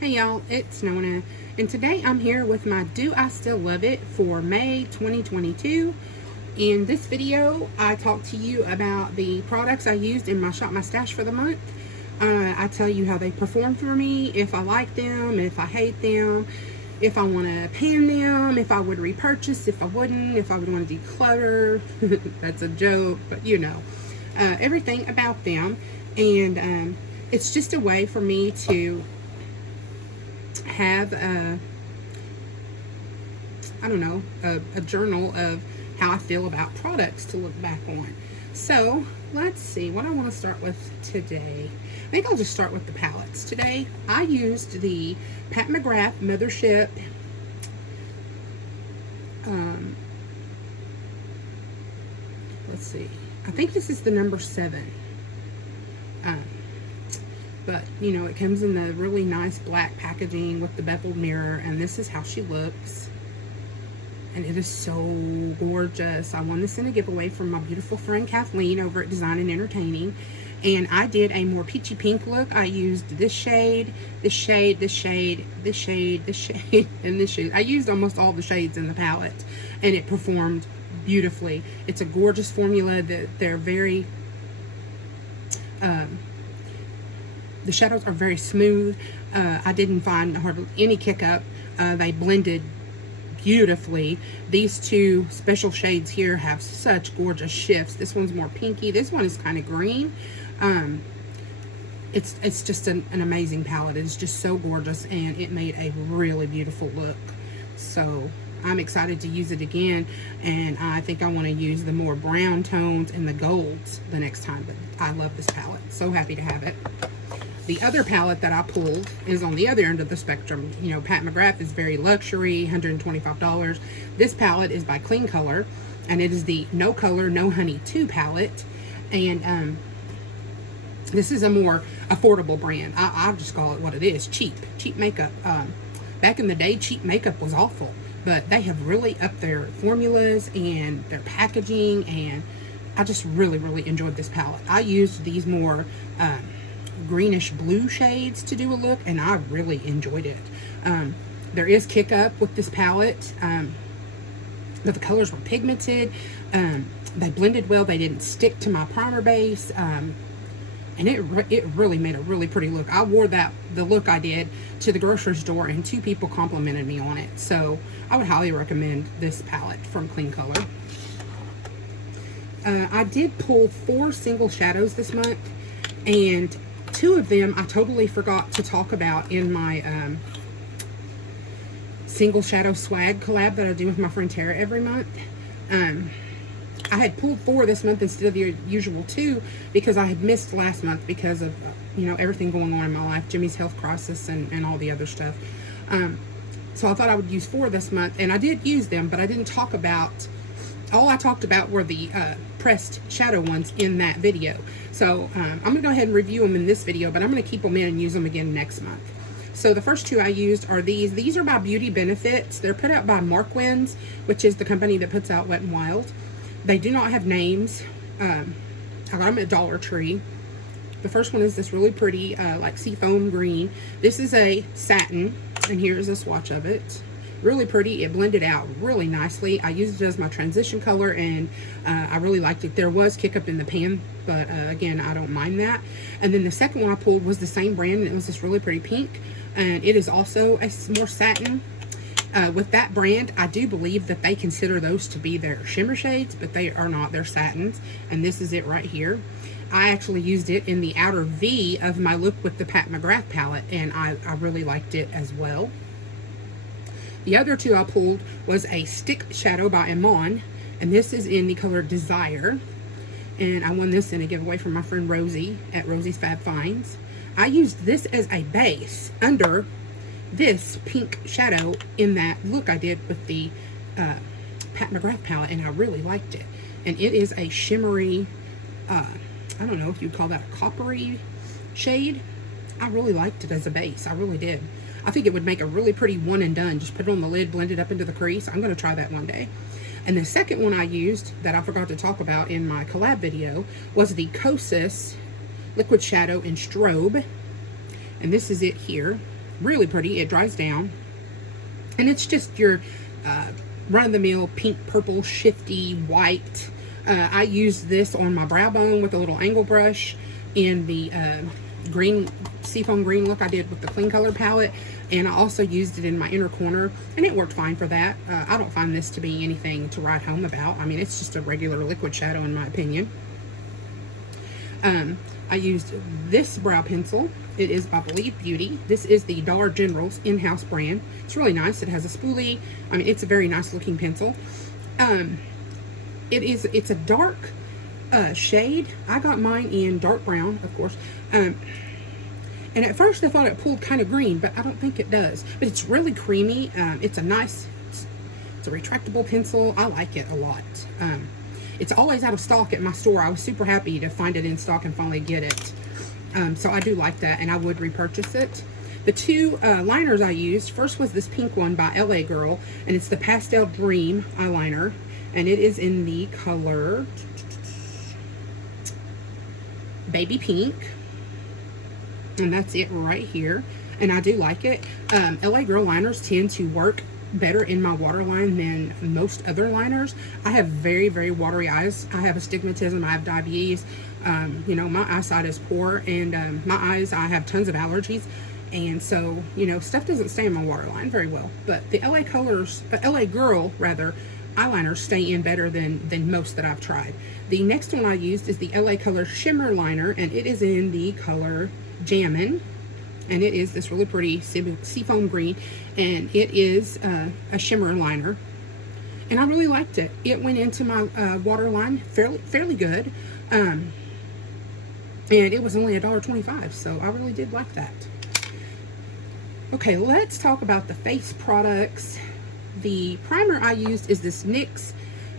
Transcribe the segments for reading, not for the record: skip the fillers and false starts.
Hey y'all, it's Nona, and today I'm here with my Do I Still Love It for May 2022. In this video, I talk to you about the products I used in my Shop My Stash for the month. I tell you how they perform for me, if I like them, if I hate them, if I want to pan them, if I would repurchase, if I wouldn't, if I would want to declutter. That's a joke, but you know, everything about them. And it's just a way for me to have a journal of how I feel about products to look back on. So let's see what I want to start with today. I think I'll just start with the palettes. Today I used the McGrath Mothership let's see, I think this is the number 7. But you know, it comes in the really nice black packaging with the beveled mirror, and this is how she looks, and it is so gorgeous. I won this in a giveaway from my beautiful friend Kathleen over at Design and Entertaining, and I did a more peachy pink look. I used this shade, this shade, this shade, this shade, this shade, and this shade. I used almost all the shades in the palette, and it performed beautifully. It's a gorgeous formula that they're very the shadows are very smooth. I didn't find hardly any kick up. They blended beautifully. These two special shades here have such gorgeous shifts. This one's more pinky. This one is kind of green. It's just an amazing palette. It's just so gorgeous, and it made a really beautiful look. So I'm excited to use it again, and I think I want to use the more brown tones and the golds the next time. But I love this palette. So happy to have it. The other palette that I pulled is on the other end of the spectrum. You know, Pat McGrath is very luxury, $125. This palette is by Clean Color, and it is the No Color, No Honey 2 palette. And this is a more affordable brand. I just call it what it is, cheap makeup. Back in the day, cheap makeup was awful, but they have really upped their formulas and their packaging, and I just really enjoyed this palette. I used these more greenish blue shades to do a look, and I really enjoyed it. There is kick up with this palette, but the colors were pigmented. They blended well. They didn't stick to my primer base, and it really made a really pretty look. I wore the look I did to the grocery store, and 2 people complimented me on it. So I would highly recommend this palette from Clean Color. I did pull 4 single shadows this month, and 2 of them I totally forgot to talk about in my single shadow swag collab that I do with my friend Tara every month. I had pulled 4 this month instead of the usual 2 because I had missed last month because of you know, everything going on in my life, Jimmy's health crisis and all the other stuff. So I thought I would use 4 this month, and I did use them, but I didn't talk about, all I talked about were the pressed shadow ones in that video. So I'm going to go ahead and review them in this video, but I'm going to keep them in and use them again next month. So the first 2 I used are these. These are by Beauty Benefits. They're put out by Markwins, which is the company that puts out Wet n Wild. They do not have names. I got them at Dollar Tree. The first one is this really pretty like seafoam green. This is a satin, and here's a swatch of it. Really pretty. It blended out really nicely. I used it as my transition color, and I really liked it. There was kick up in the pan, but again, I don't mind that. And then the second one I pulled was the same brand, and it was this really pretty pink, and it is also a more satin. With that brand, I do believe that they consider those to be their shimmer shades, but they are not. They're satins, and this is it right here. I actually used it in the outer V of my look with the Pat McGrath palette, and I really liked it as well. The other 2 I pulled was a stick shadow by Iman, and this is in the color Desire, and I won this in a giveaway from my friend Rosie at Rosie's Fab Finds. I used this as a base under this pink shadow in that look I did with the Pat McGrath palette, and I really liked it. And it is a shimmery, I don't know if you'd call that a coppery shade. I really liked it as a base. I really did. I think it would make a really pretty one and done. Just put it on the lid, blend it up into the crease. I'm going to try that one day. And the second one I used that I forgot to talk about in my collab video was the Kosas Liquid Shadow in Strobe. And this is it here. really pretty. It dries down. And it's just your run-of-the-mill pink, purple, shifty, white. I used this on my brow bone with a little angle brush in the green, seafoam green look I did with the Clean Color palette. And I also used it in my inner corner, and it worked fine for that. I don't find this to be anything to write home about. I mean, it's just a regular liquid shadow in my opinion. I used this brow pencil. It is by Believe Beauty. This is the Dollar General's in-house brand. It's really nice. It has a spoolie. I mean, it's a very nice looking pencil. It's a dark shade. I got mine in dark brown, of course. And at first I thought it pulled kind of green, but I don't think it does. But it's really creamy. It's a retractable pencil. I like it a lot. It's always out of stock at my store. I was super happy to find it in stock and finally get it. So I do like that, and I would repurchase it. The two liners I used, first was this pink one by LA Girl, and it's the Pastel Dream eyeliner, and it is in the color Baby Pink, and that's it right here, and I do like it. LA Girl liners tend to work better in my waterline than most other liners. I have very, very watery eyes. I have astigmatism. I have diabetes. You know, my eyesight is poor, and my eyes, I have tons of allergies, and so, you know, stuff doesn't stay in my waterline very well. But the LA Girl rather eyeliners stay in better than most that I've tried. The next one I used is the LA Color Shimmer Liner, and it is in the color Jammin'. And it is this really pretty seafoam green, and it is a shimmer liner, and I really liked it. It went into my waterline fairly good, and it was only $1.25, so I really did like that. Okay, let's talk about the face products. The primer I used is this NYX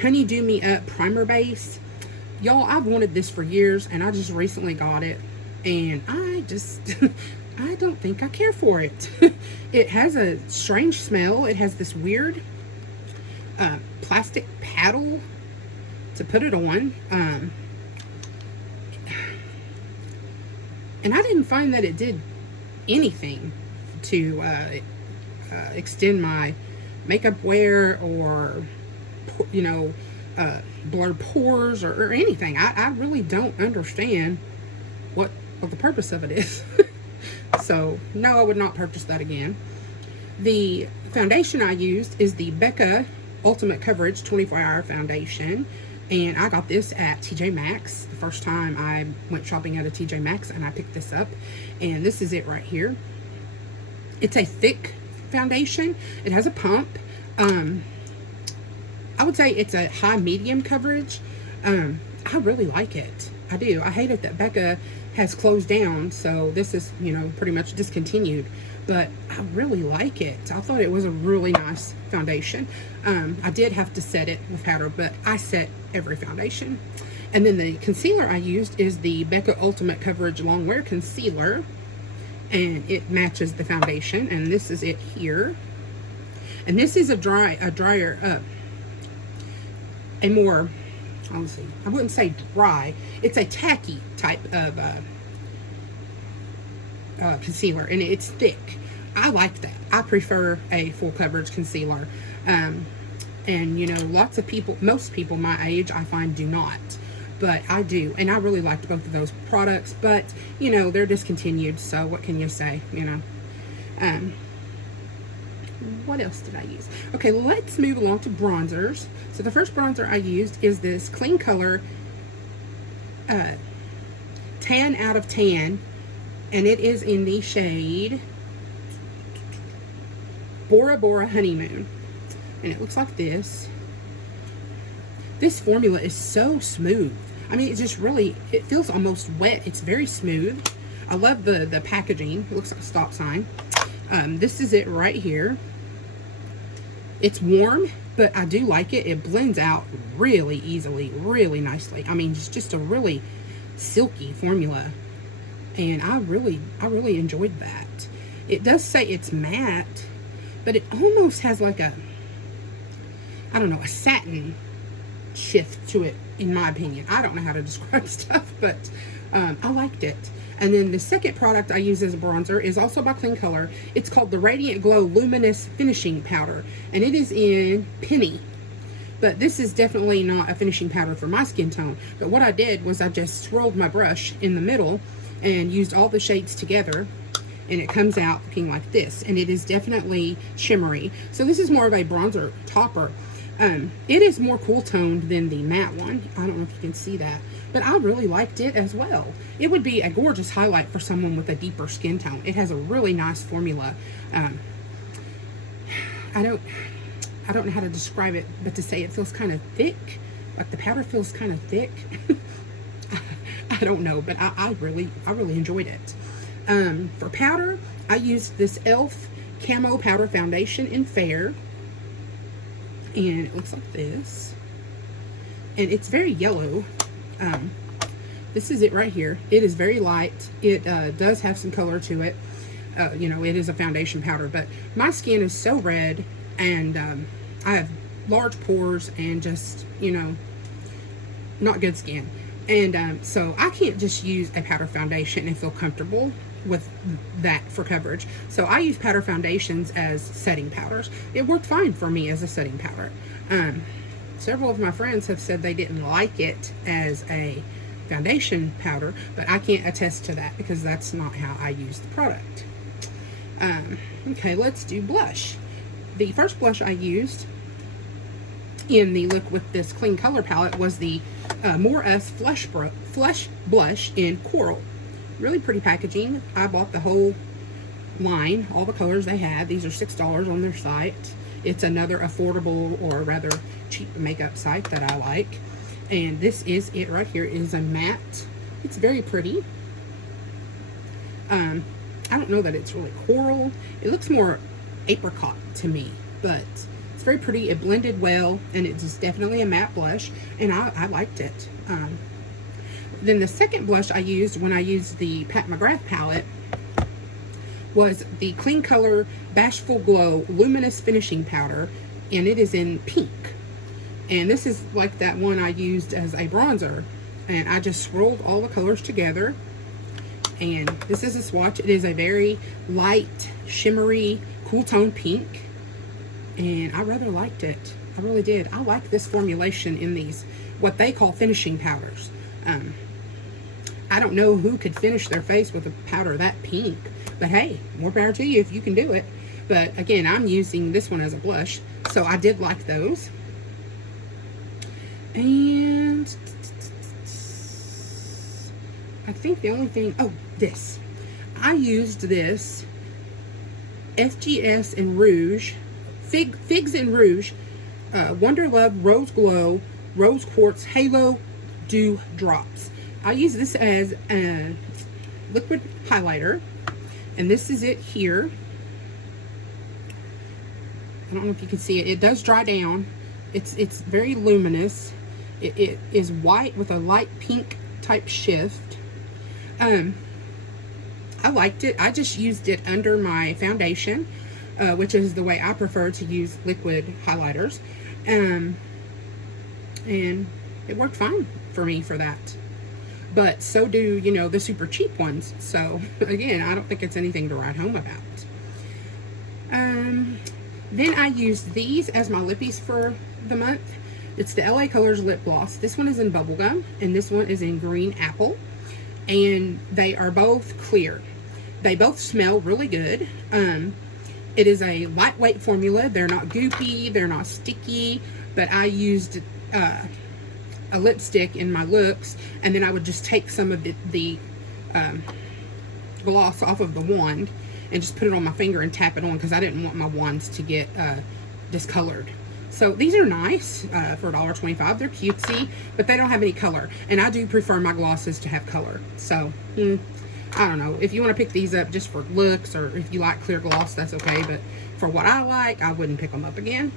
Honey Do Me Up Primer Base. Y'all, I've wanted this for years, and I just recently got it, and I just I don't think I care for it. It has a strange smell. It has this weird plastic paddle to put it on. And I didn't find that it did anything to extend my makeup wear or, you know, blur pores or anything. I really don't understand what the purpose of it is. So, no, I would not purchase that again. The foundation I used is the Becca Ultimate Coverage 24-Hour Foundation. And I got this at TJ Maxx the first time I went shopping at a TJ Maxx, and I picked this up. And this is it right here. It's a thick foundation. It has a pump. I would say it's a high-medium coverage. I really like it. I do. I hate it that Becca has closed down, so this is, you know, pretty much discontinued, but I really like it. I thought it was a really nice foundation. I did have to set it with powder, but I set every foundation. And then the concealer I used is the Becca Ultimate Coverage Longwear Concealer, and it matches the foundation, and this is it here. And this is a more, let's see, I wouldn't say dry. It's a tacky type of concealer, and it's thick. I like that. I prefer a full coverage concealer. And, you know, most people my age, I find, do not. But I do, and I really liked both of those products. But, you know, they're discontinued, so what can you say, you know? What else did I use? Okay, let's move along to bronzers. So the first bronzer I used is this Clean Color 10 out of 10, and it is in the shade Bora Bora Honeymoon, and it looks like this. This formula is so smooth. I mean, it's just really, it feels almost wet. It's very smooth. I love the packaging. It looks like a stop sign. This is it right here. It's warm, but I do like it. It blends out really easily, really nicely. I mean, it's just a really silky formula, and I really enjoyed that. It does say it's matte, but it almost has like a, I don't know, a satin shift to it in my opinion. I don't know how to describe stuff, but I liked it. And then the second product I use as a bronzer is also by Clean Color. It's called the Radiant Glow Luminous Finishing Powder, and it is in Penny. But this is definitely not a finishing powder for my skin tone. But what I did was I just swirled my brush in the middle and used all the shades together, and it comes out looking like this. And it is definitely shimmery. So this is more of a bronzer topper. It is more cool toned than the matte one. I don't know if you can see that, but I really liked it as well. It would be a gorgeous highlight for someone with a deeper skin tone. It has a really nice formula. I don't know how to describe it, but to say it feels kind of thick, like the powder feels kind of thick. I don't know, but I really enjoyed it. For powder, I used this e.l.f. Camo Powder Foundation in Fair. And it looks like this. And it's very yellow. This is it right here. It is very light. It does have some color to it. You know, it is a foundation powder. But my skin is so red. And I have large pores and just, you know, not good skin. And so I can't just use a powder foundation and feel comfortable with that for coverage. So I use powder foundations as setting powders. It worked fine for me as a setting powder. Several of my friends have said they didn't like it as a foundation powder, but I can't attest to that because that's not how I use the product. Okay, let's do blush. The first blush I used in the look with this Clean Color palette was the More Us Flush Blush in Coral. Really pretty packaging. I bought the whole line, all the colors they had. These are $6 on their site. It's another affordable, or rather cheap makeup site that I like. And this is it right here. It is a matte. It's very pretty. I don't know that it's really coral. It looks more apricot to me, but it's very pretty. It blended well, and it's definitely a matte blush, and I liked it. Then the second blush I used when I used the Pat McGrath palette was the Clean Color Bashful Glow Luminous Finishing Powder, and it is in pink. And this is like that one I used as a bronzer, and I just swirled all the colors together. And this is a swatch. It is a very light, shimmery, cool tone pink, and I rather liked it. I really did. I like this formulation in these, what they call finishing powders. I don't know who could finish their face with a powder that pink, but hey, more power to you if you can do it. But again, I'm using this one as a blush, so I did like those. And I think the only thing, this. I used this FGS and Rouge, Figs and Rouge, Wonder Love Rose Glow Rose Quartz Halo Dew Drops. I use this as a liquid highlighter, and this is it here. I don't know if you can see it. It does dry down. It's very luminous. It is white with a light pink type shift. I liked it. I just used it under my foundation, which is the way I prefer to use liquid highlighters. And it worked fine for me for that. But so do, you know, the super cheap ones. So, again, I don't think it's anything to write home about. Then I used these as my lippies for the month. It's the LA Colors Lip Gloss. This one is in Bubblegum, and this one is in Green Apple. And they are both clear. They both smell really good. It is a lightweight formula. They're not goopy. They're not sticky. But I used a lipstick in my looks, and then I would just take some of the gloss off of the wand and just put it on my finger and tap it on, because I didn't want my wands to get discolored. So these are nice for $1.25. They're cutesy, but they don't have any color, and I do prefer my glosses to have color. So I don't know, if you want to pick these up just for looks, or if you like clear gloss, that's okay, but for what I like, I wouldn't pick them up again.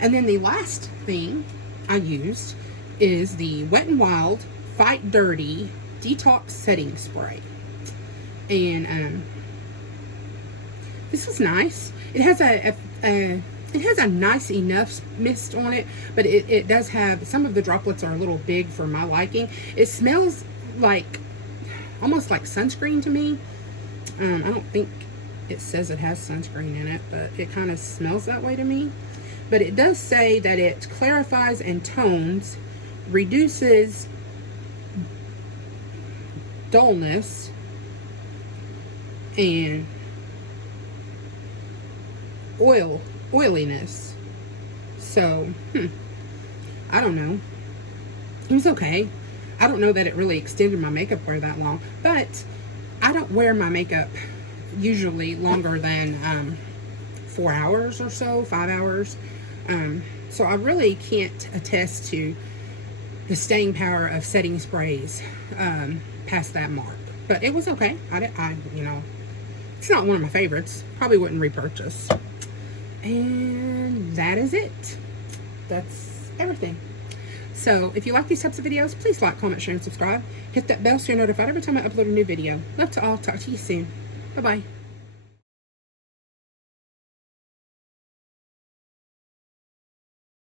And then the last thing I used is the Wet n Wild Fight Dirty Detox Setting Spray. And this was nice. It has a It has a nice enough mist on it, but it does have, some of the droplets are a little big for my liking. It smells like, almost like sunscreen to me. I don't think it says it has sunscreen in it, but it kind of smells that way to me. But it does say that it clarifies and tones, reduces dullness, and oiliness. So, I don't know. It was okay. I don't know that it really extended my makeup wear that long, but I don't wear my makeup usually longer than 4 hours or so, 5 hours. So I really can't attest to the staying power of setting sprays past that mark. But it was okay. You know, it's not one of my favorites. Probably wouldn't repurchase. And that is it. That's everything. So if you like these types of videos, please like, comment, share, and subscribe. Hit that bell so you're notified every time I upload a new video. Love to all. Talk to you soon. Bye-bye.